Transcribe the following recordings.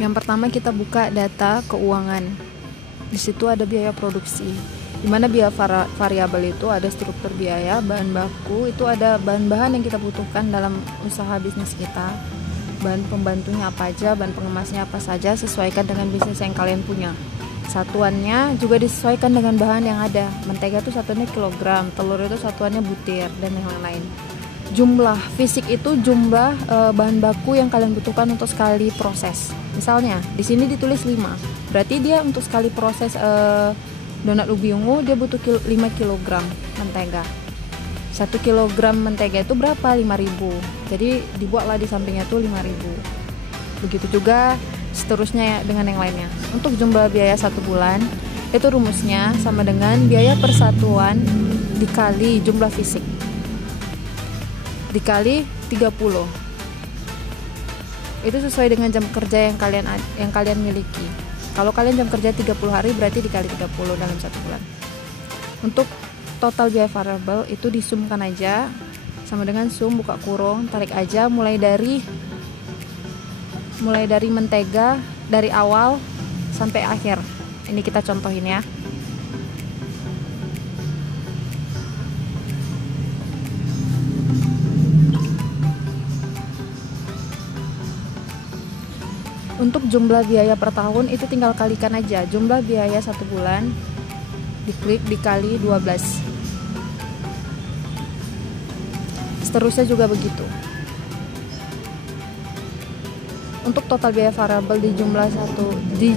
Yang pertama kita buka data keuangan. Di situ ada biaya produksi. Di mana biaya variabel itu ada struktur biaya, bahan baku, itu ada bahan-bahan yang kita butuhkan dalam usaha bisnis kita. Bahan pembantunya apa aja, bahan pengemasnya apa saja, sesuaikan dengan bisnis yang kalian punya. Satuannya juga disesuaikan dengan bahan yang ada. Mentega itu satuannya kilogram, telur itu satuannya butir, dan yang lain-lain. Jumlah fisik itu jumlah bahan baku yang kalian butuhkan untuk sekali proses. Misalnya di sini ditulis 5, berarti dia untuk sekali proses donat ubi ungu dia butuh 5 kg mentega. 1 kg mentega itu berapa? 5.000. Jadi dibuatlah di sampingnya tuh 5.000. Begitu juga seterusnya ya dengan yang lainnya. Untuk jumlah biaya 1 bulan itu rumusnya sama dengan biaya persatuan dikali jumlah fisik dikali 30. Itu sesuai dengan jam kerja yang kalian miliki. Kalau kalian jam kerja 30 hari berarti dikali 30 dalam 1 bulan. Untuk total biaya variabel itu disumkan aja sama dengan sum buka kurung tarik aja mulai dari mentega dari awal sampai akhir. Ini kita contohin ya. Untuk jumlah biaya per tahun itu tinggal kalikan aja jumlah biaya 1 bulan diklik dikali 12. Seterusnya juga begitu. Untuk total biaya variabel di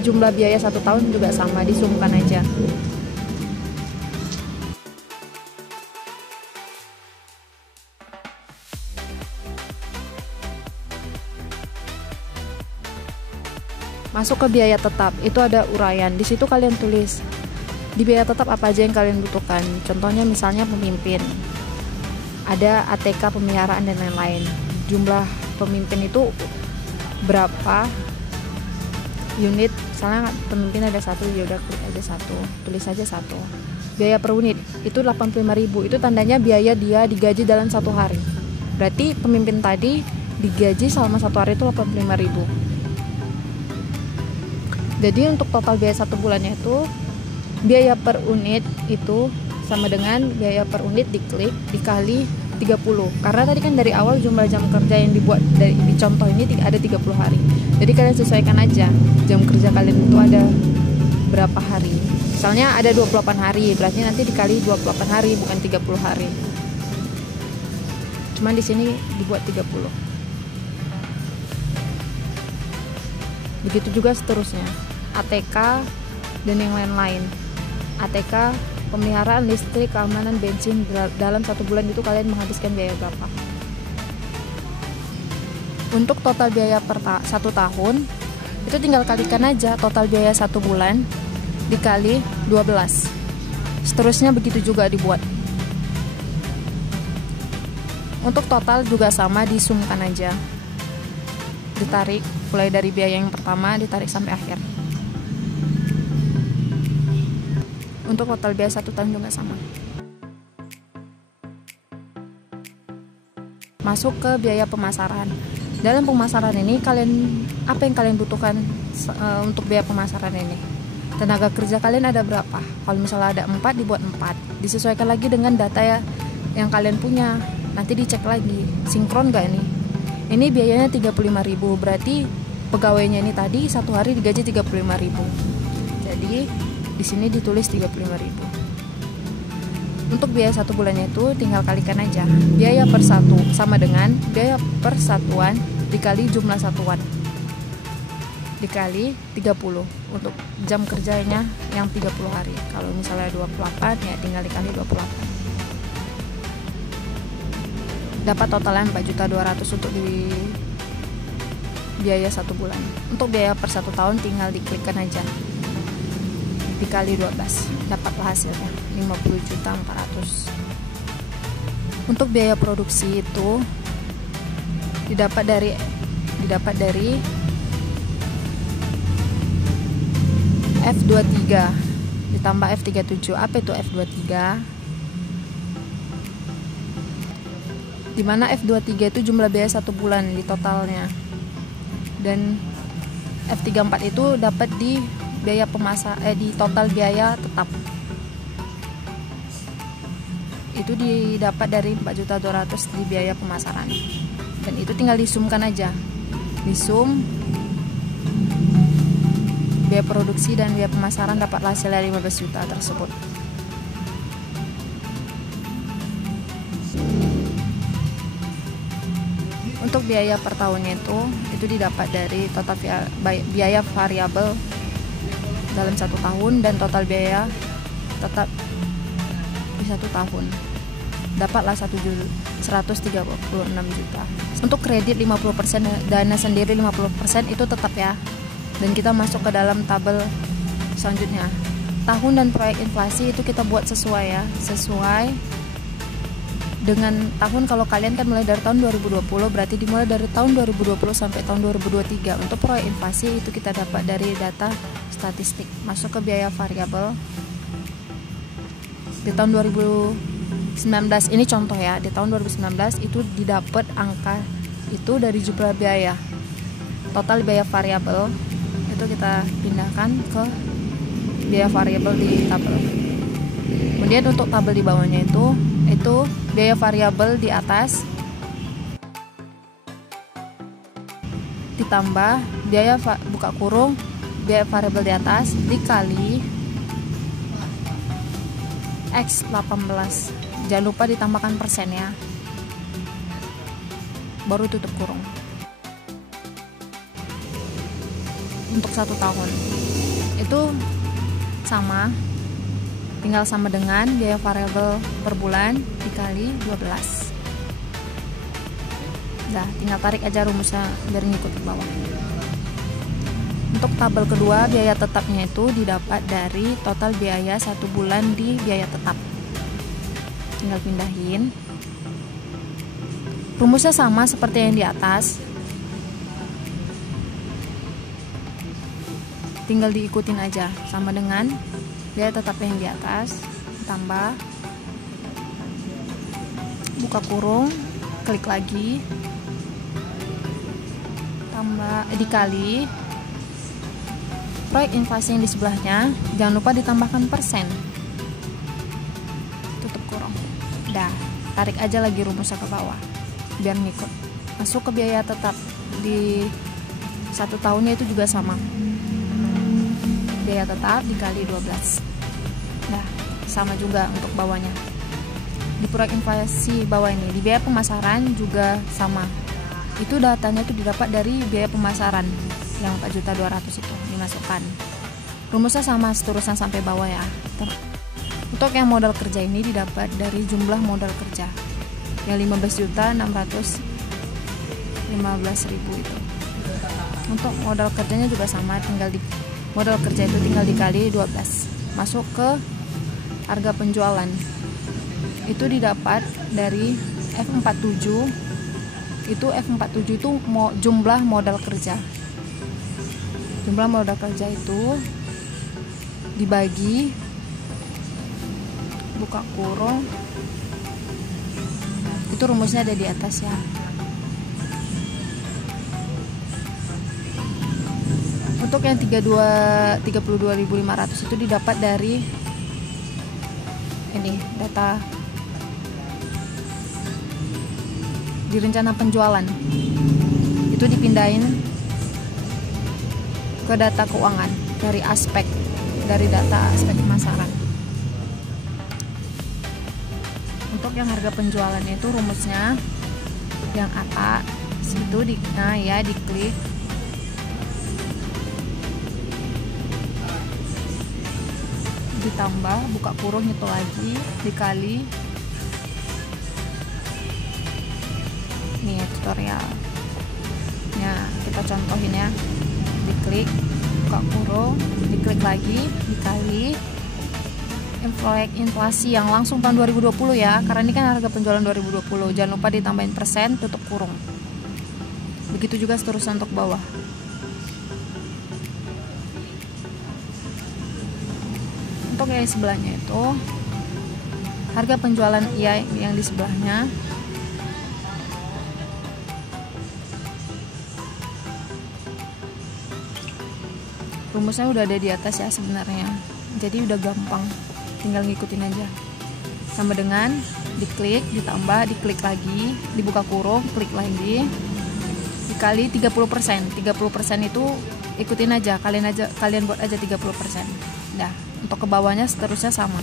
jumlah biaya 1 tahun juga sama, disumkan aja. Masuk ke biaya tetap, itu ada uraian. Di situ kalian tulis di biaya tetap apa aja yang kalian butuhkan. Contohnya misalnya pemimpin, ada ATK pemeliharaan dan lain-lain. Jumlah pemimpin itu berapa unit? Misalnya pemimpin ada 1, ya udah klik aja 1, tulis aja 1. Biaya per unit itu 85.000. Itu tandanya biaya dia digaji dalam 1 hari. Berarti pemimpin tadi digaji selama 1 hari itu 85.000. Jadi untuk total biaya 1 bulannya itu biaya per unit itu sama dengan biaya per unit diklik dikali 30. Karena tadi kan dari awal jumlah jam kerja yang dibuat di contoh ini ada 30 hari. Jadi kalian sesuaikan aja jam kerja kalian itu ada berapa hari. Misalnya ada 28 hari, berarti nanti dikali 28 hari bukan 30 hari. Cuman di sini dibuat 30. Begitu juga seterusnya. ATK dan yang lain-lain. ATK, pemeliharaan listrik, keamanan, bensin dalam 1 bulan itu kalian menghabiskan biaya berapa. Untuk total biaya per 1 tahun itu tinggal kalikan aja total biaya 1 bulan dikali 12. Seterusnya begitu juga dibuat. Untuk total juga sama, disumkan aja. Ditarik mulai dari biaya yang pertama ditarik sampai akhir. Untuk total biaya 1 tahun juga sama. Masuk ke biaya pemasaran. Dalam pemasaran ini apa yang kalian butuhkan untuk biaya pemasaran ini? Tenaga kerja kalian ada berapa? Kalau misalnya ada 4 dibuat 4. Disesuaikan lagi dengan data yang kalian punya. Nanti dicek lagi sinkron gak ini? Ini biayanya 35.000. Berarti pegawainya ini tadi 1 hari digaji 35.000. Jadi di sini ditulis 35.000. Untuk biaya 1 bulannya itu tinggal kalikan aja. Biaya per 1 sama dengan biaya per satuan dikali jumlah satuan dikali 30 untuk jam kerjanya yang 30 hari. Kalau misalnya 28 ya tinggal dikali 28. Dapat totalnya 4.200.000 untuk di biaya 1 bulan. Untuk biaya per 1 tahun tinggal diklikkan aja dikali 12, dapatlah hasilnya 50.400.000. Untuk biaya produksi itu didapat dari F23 ditambah F37. Apa itu F23? dimana F23 itu jumlah biaya 1 bulan di totalnya, dan F34 itu dapat di biaya di total biaya tetap itu didapat dari 4.200.000 di biaya pemasaran, dan itu tinggal disumkan aja, disum biaya produksi dan biaya pemasaran, dapat hasilnya 15 juta tersebut. Untuk biaya per tahunnya itu didapat dari total biaya variabel dalam 1 tahun dan total biaya tetap di 1 tahun, dapatlah 136 juta. Untuk kredit 50%, dana sendiri 50% itu tetap ya, dan kita masuk ke dalam tabel selanjutnya. Tahun dan proyek inflasi itu kita buat sesuai ya, sesuai dengan tahun. Kalau kalian kan mulai dari tahun 2020, berarti dimulai dari tahun 2020 sampai tahun 2023. Untuk proyek inflasi itu kita dapat dari data statistik. Masuk ke biaya variabel di tahun 2019, ini contoh ya, di tahun 2019 itu didapat angka itu dari jumlah biaya. Total biaya variabel itu kita pindahkan ke biaya variabel di tabel. Kemudian untuk tabel di bawahnya itu biaya variabel di atas ditambah biaya buka kurung biaya variabel di atas dikali X 18. Jangan lupa ditambahkan persen ya, baru tutup kurung. Untuk 1 tahun itu sama, tinggal sama dengan biaya variabel per bulan dikali 12. Dah, tinggal tarik aja rumusnya biar ngikut ke bawah. Untuk tabel kedua, biaya tetapnya itu didapat dari total biaya 1 bulan di biaya tetap. Tinggal pindahin. Rumusnya sama seperti yang di atas, tinggal diikutin aja, sama dengan biaya tetap yang di atas tambah buka kurung, klik lagi, tambah dikali proyek inflasi yang di sebelahnya. Jangan lupa ditambahkan persen, tutup kurung. Dah, tarik aja lagi rumusnya ke bawah biar ngikut. Masuk ke biaya tetap di 1 tahunnya itu juga sama, biaya tetap dikali 12. Nah, sama juga untuk bawahnya. Di proyek inflasi bawah ini, di biaya pemasaran juga sama. Itu datanya itu didapat dari biaya pemasaran yang 4.200.000 itu dimasukkan. Rumusnya sama seterusnya sampai bawah ya. Untuk yang modal kerja ini didapat dari jumlah modal kerja yang 15.615.000 itu. Untuk modal kerjanya juga sama, tinggal di modal kerja itu tinggal dikali 12. Masuk ke harga penjualan. Itu didapat dari F47. Itu F47 itu jumlah modal kerja. Jumlah modal kerja itu dibagi buka kurung, itu rumusnya ada di atas ya. Untuk yang 32.500 itu didapat dari ini data di rencana penjualan, itu dipindahin ke data keuangan dari data aspek pemasaran. Untuk yang harga penjualannya itu rumusnya yang atas itu diklik, ditambah buka kurung itu lagi dikali nih tutorial. Nah, kita contohin ya. Diklik buka kurung, diklik lagi dikali proyek inflasi yang langsung tahun 2020 ya, karena ini kan harga penjualan 2020. Jangan lupa ditambahin persen, tutup kurung. Begitu juga seterusnya untuk bawah. Untuk yang sebelahnya itu harga penjualan yang di sebelahnya rumusnya udah ada di atas ya sebenarnya, jadi udah gampang, tinggal ngikutin aja. Sama dengan diklik, ditambah, diklik lagi, dibuka kurung, klik lagi, dikali 30%. 30% itu ikutin aja, kalian buat aja 30%. Dah, untuk ke bawahnya seterusnya sama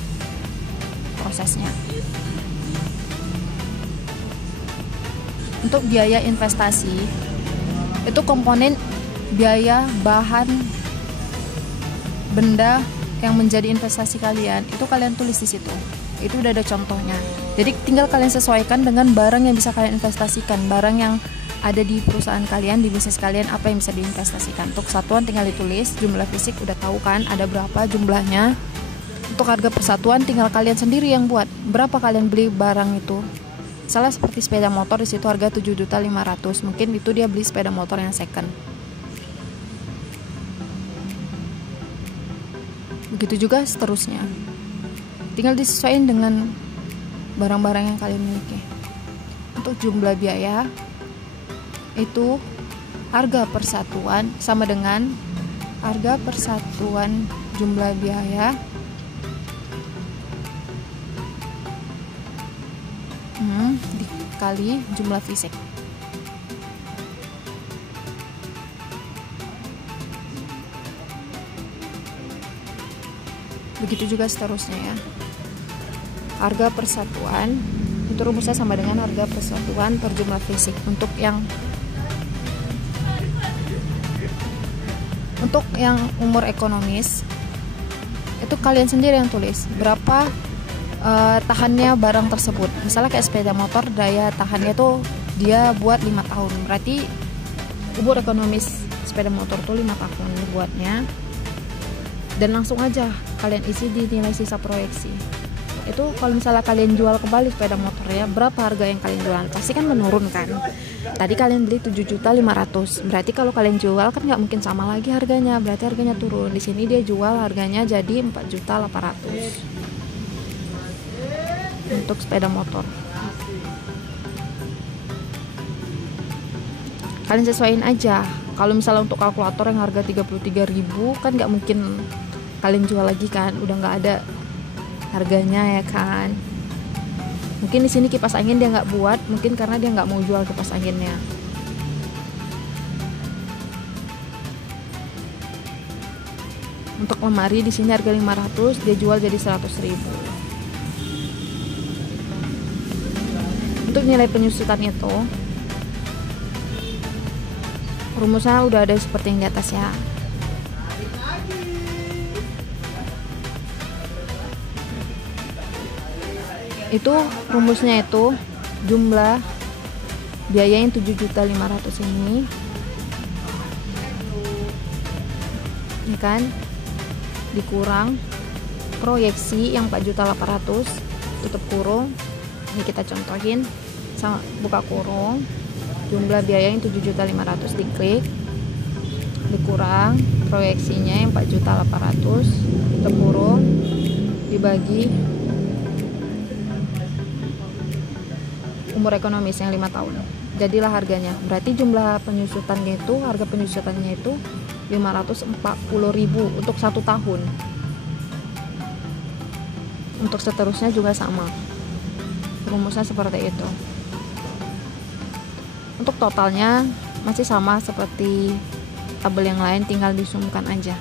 prosesnya. Untuk biaya investasi itu komponen biaya bahan benda yang menjadi investasi kalian, itu kalian tulis di situ. Itu udah ada contohnya. Jadi tinggal kalian sesuaikan dengan barang yang bisa kalian investasikan, barang yang ada di perusahaan kalian, di bisnis kalian, apa yang bisa diinvestasikan. Untuk satuan tinggal ditulis, jumlah fisik udah tahu kan ada berapa jumlahnya. Untuk harga persatuan tinggal kalian sendiri yang buat. Berapa kalian beli barang itu? Misalnya seperti sepeda motor, di situ harga 7.500.000. Mungkin itu dia beli sepeda motor yang second. Begitu juga seterusnya. Tinggal disesuaikan dengan barang-barang yang kalian miliki. Untuk jumlah biaya itu harga persatuan sama dengan harga persatuan jumlah biaya dikali jumlah fisik. Begitu juga seterusnya ya. Harga persatuan itu rumusnya sama dengan harga persatuan per jumlah fisik. Untuk yang umur ekonomis itu kalian sendiri yang tulis berapa tahannya barang tersebut. Misalnya kayak sepeda motor, daya tahannya tuh dia buat 5 tahun. Berarti umur ekonomis sepeda motor tuh 5 tahun dibuatnya. Dan langsung aja kalian isi di nilai sisa proyeksi. Itu kalau misalnya kalian jual kembali sepeda motornya, berapa harga yang kalian jual? Pasti kan menurun kan. Tadi kalian beli 7.500.000. Berarti kalau kalian jual kan nggak mungkin sama lagi harganya. Berarti harganya turun. Di sini dia jual harganya jadi 4.800.000 untuk sepeda motor. Kalian sesuaiin aja. Kalau misalnya untuk kalkulator yang harga 33.000 kan nggak mungkin kalian jual lagi kan, udah nggak ada harganya ya kan. Mungkin di sini kipas angin dia nggak buat, mungkin karena dia nggak mau jual kipas anginnya. Untuk lemari di sini harga 500, dia jual jadi 100.000. Untuk nilai penyusutan itu rumusnya udah ada seperti yang di atas ya. Itu rumusnya itu jumlah biaya yang 7.500.000 ini ya kan, dikurang proyeksi yang 4.800.000, tutup kurung. Ini kita contohin, sama buka kurung, jumlah biaya yang 7.500.000 diklik, dikurang proyeksinya yang 4.800.000, tutup kurung, dibagi umur ekonomis yang 5 tahun. Jadilah harganya. Berarti jumlah penyusutannya itu, harga penyusutannya itu 540.000 untuk 1 tahun. Untuk seterusnya juga sama. Rumusnya seperti itu. Untuk totalnya masih sama seperti tabel yang lain, tinggal disumkan aja.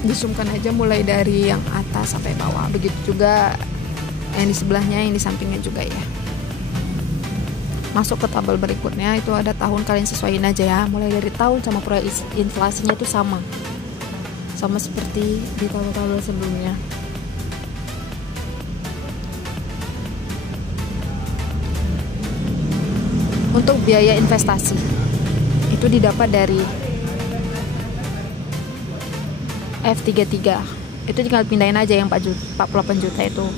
Disumkan aja mulai dari yang atas sampai bawah. Begitu juga yang di sebelahnya, yang di sampingnya juga ya. Masuk ke tabel berikutnya, itu ada tahun, kalian sesuaiin aja ya. Mulai dari tahun sama proyek inflasinya itu sama seperti di tabel-tabel sebelumnya. Untuk biaya investasi itu didapat dari F33. Itu tinggal pindahin aja yang 48 juta itu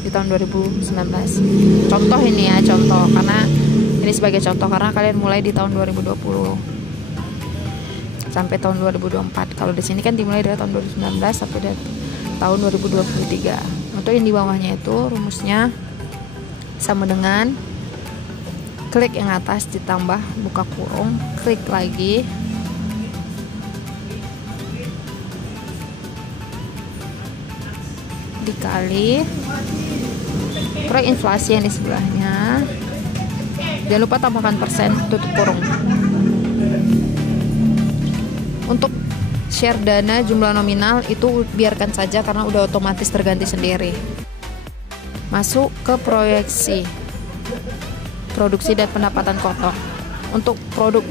di tahun 2019. Contoh ini ya, contoh, karena ini sebagai contoh karena kalian mulai di tahun 2020 sampai tahun 2024. Kalau di sini kan dimulai dari tahun 2019 sampai tahun 2023. Untuk yang di bawahnya itu rumusnya sama dengan klik yang atas ditambah buka kurung, klik lagi, dikali proyek inflasi yang di sebelahnya, jangan lupa tambahkan persen, tutup kurung. Untuk share dana jumlah nominal itu biarkan saja karena udah otomatis terganti sendiri. Masuk ke proyeksi produksi dan pendapatan kotor. Untuk produk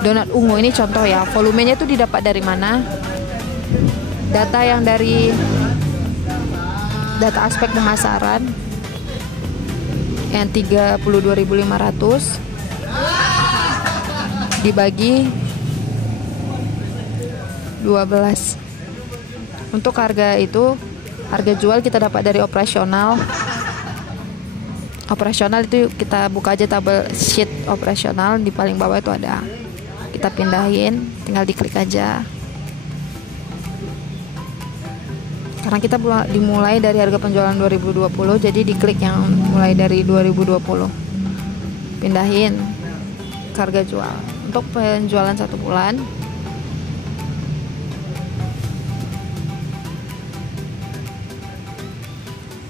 donat ungu ini contoh ya, volumenya itu didapat dari mana? Data yang dari data aspek pemasaran yang 32.500 dibagi 12. Untuk harga itu, harga jual kita dapat dari operasional. Operasional itu kita buka aja tabel sheet operasional, di paling bawah itu ada. Kita pindahin, tinggal diklik aja. Karena kita dimulai dari harga penjualan 2020, jadi diklik yang mulai dari 2020. Pindahin ke harga jual. Untuk penjualan 1 bulan,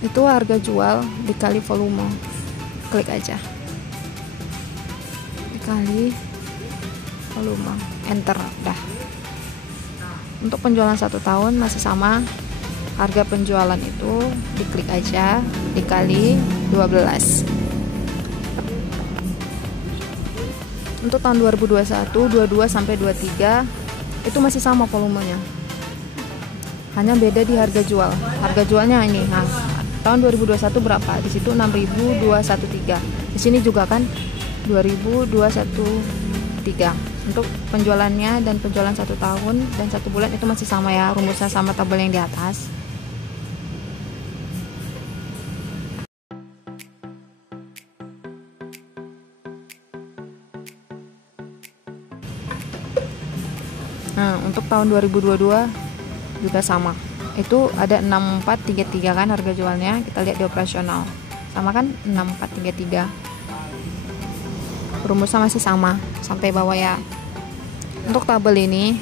itu harga jual dikali volume, klik aja, dikali volume, enter, dah. Untuk penjualan 1 tahun masih sama, harga penjualan itu diklik aja, dikali 12. Untuk tahun 2021, 22 sampai 23 itu masih sama volumenya, hanya beda di harga jual. Harga jualnya ini, nah tahun 2021 berapa? Di situ 6.213. Di sini juga kan 2.213. Untuk penjualannya dan penjualan 1 tahun dan 1 bulan itu masih sama ya, rumusnya sama tabel yang di atas. Nah, untuk tahun 2022 juga sama. Itu ada 6433 kan harga jualnya, kita lihat di operasional. Sama kan 6433. Rumusnya masih sama sampai bawah ya. Untuk tabel ini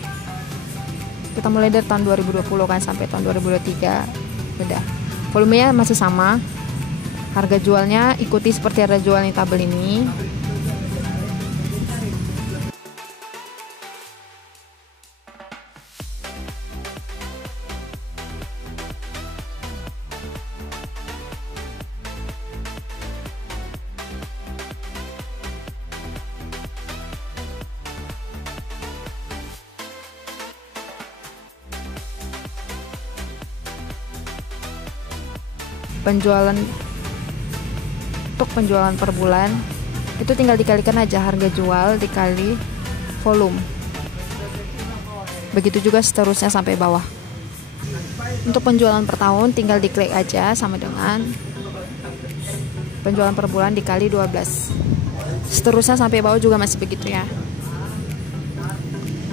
kita mulai dari tahun 2020 kan sampai tahun 2023. Beda. Volumenya masih sama. Harga jualnya ikuti seperti harga jual di tabel ini. Penjualan untuk penjualan per bulan itu tinggal dikalikan aja harga jual dikali volume, begitu juga seterusnya sampai bawah. Untuk penjualan per tahun tinggal diklik aja sama dengan penjualan per bulan dikali 12, seterusnya sampai bawah juga masih begitu ya.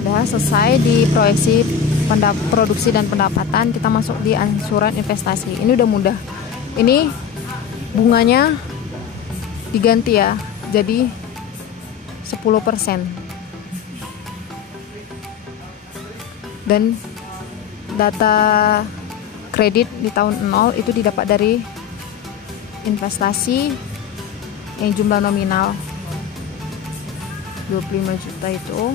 Udah selesai di proyeksi produksi dan pendapatan, kita masuk di angsuran investasi. Ini udah mudah. Ini bunganya diganti ya, jadi 10%. Dan data kredit di tahun 0 itu didapat dari investasi yang jumlah nominal 25 juta itu,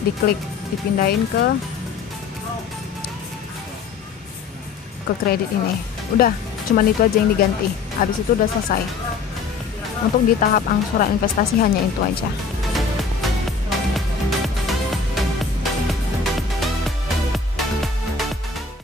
diklik, dipindahin ke kredit ini. Udah, cuman itu aja yang diganti. Habis itu udah selesai. Untuk di tahap angsuran investasi hanya itu aja.